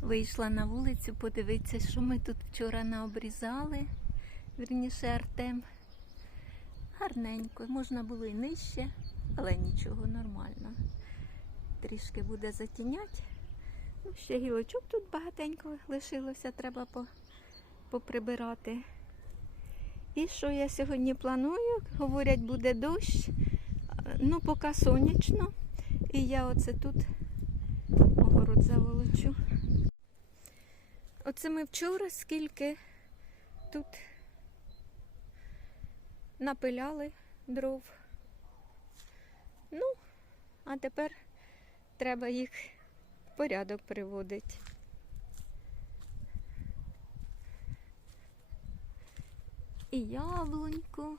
Вийшла на вулицю, подивитися, що ми тут вчора наобрізали. Вірніше Артем. Гарненько. Можна було і нижче, але нічого, нормально. Трішки буде затінять. Ну, ще гілочок тут багатенько лишилося, треба поприбирати. І що я сьогодні планую? Говорять, буде дощ. Ну, поки сонячно. І я оце тут огород заволочу. Оце ми вчора скільки тут напиляли дров. Ну, а тепер треба їх в порядок приводити. І яблуньку.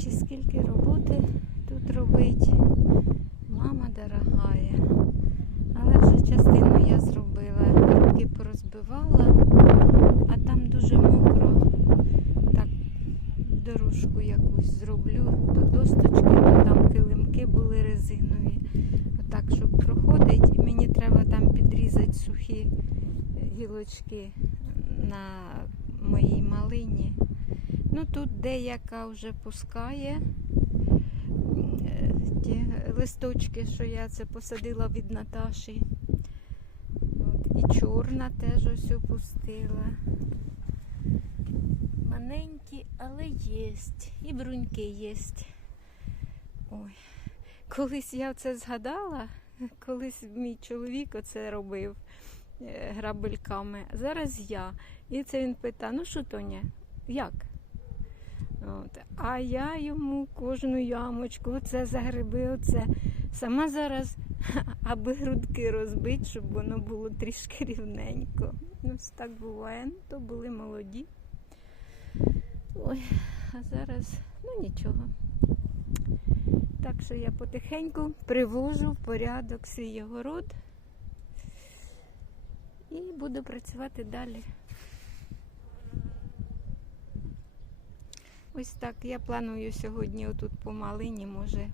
Ще скільки роботи тут робить. Мама дорогая. Але вже частину я зробила. Руки порозбивала, а там дуже мокро. Так, дорожку якусь зроблю до досточки, то там килимки резинові. Отак, щоб проходить, мені треба там підрізати сухі гілочки на моїй малині. Ну тут деяка вже пускає е, ті листочки, що я це посадила від Наташі. От, і чорна теж ось опустила. Маленькі, але єсть. І бруньки єсть. Ой. Колись я це згадала, колись мій чоловік оце робив е, грабельками. Зараз я. І це він питає: ну що, Тоня, як? От. А я йому кожну ямочку, оце за гриби, оце. Сама зараз, аби грудки розбити, щоб воно було трішки рівненько. Ну, так буває. Ну, то були молоді. Ой, а зараз, ну нічого. Так що я потихеньку привожу в порядок свій огород і буду працювати далі. Ось так я планую сьогодні отут по малині, може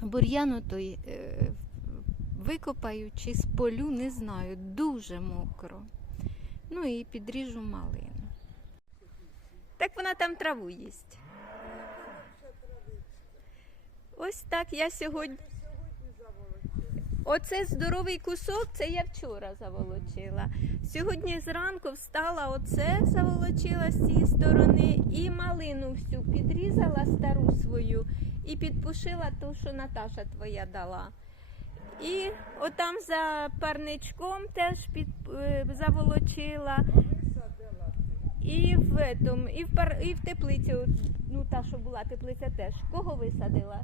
бур'яну той е, викопаю чи сполю, не знаю. Дуже мокро. Ну і підріжу малину. Так вона там траву їсть. Ось так я сьогодні. Оце здоровий кусок, це я вчора заволочила. Сьогодні зранку встала, оце заволочила з цієї сторони і малину всю підрізала стару свою і підпушила ту, що Наташа твоя дала. І отам за парничком теж під, е, заволочила. І в, этом, і, в пар, і в теплицю, ну та, що була теплиця теж. Кого висадила?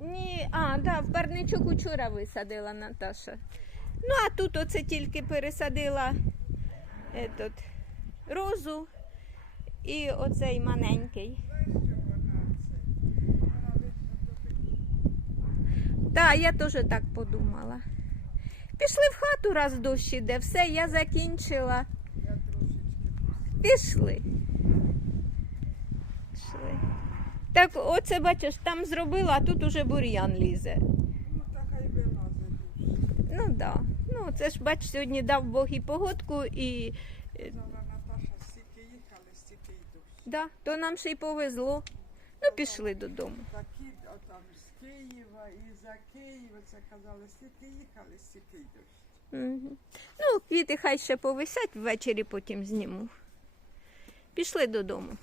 Ні, а, да, в парничок учора висадила Наташа. Ну, а тут оце тільки пересадила етот, розу і оцей маленький. Так, я теж так подумала. Пішли в хату, раз дощ іде, все, я закінчила. Пішли. Пішли. Так, оце бачиш, там зробила, а тут уже бур'ян лізе. Ну, та хай вилазить. Ну так. Да. Ну, це ж бач, сьогодні дав Бог і погодку, і е, Наташа, стільки їхали, стільки й дощ. да, то нам ще й повезло. Ну, пішли додому. Такі а там з Києва і за Києва, це казали, стільки їхали, стільки й дощ. Угу. Ну, квіти хай ще повисять, ввечері потім зніму. Пішли додому.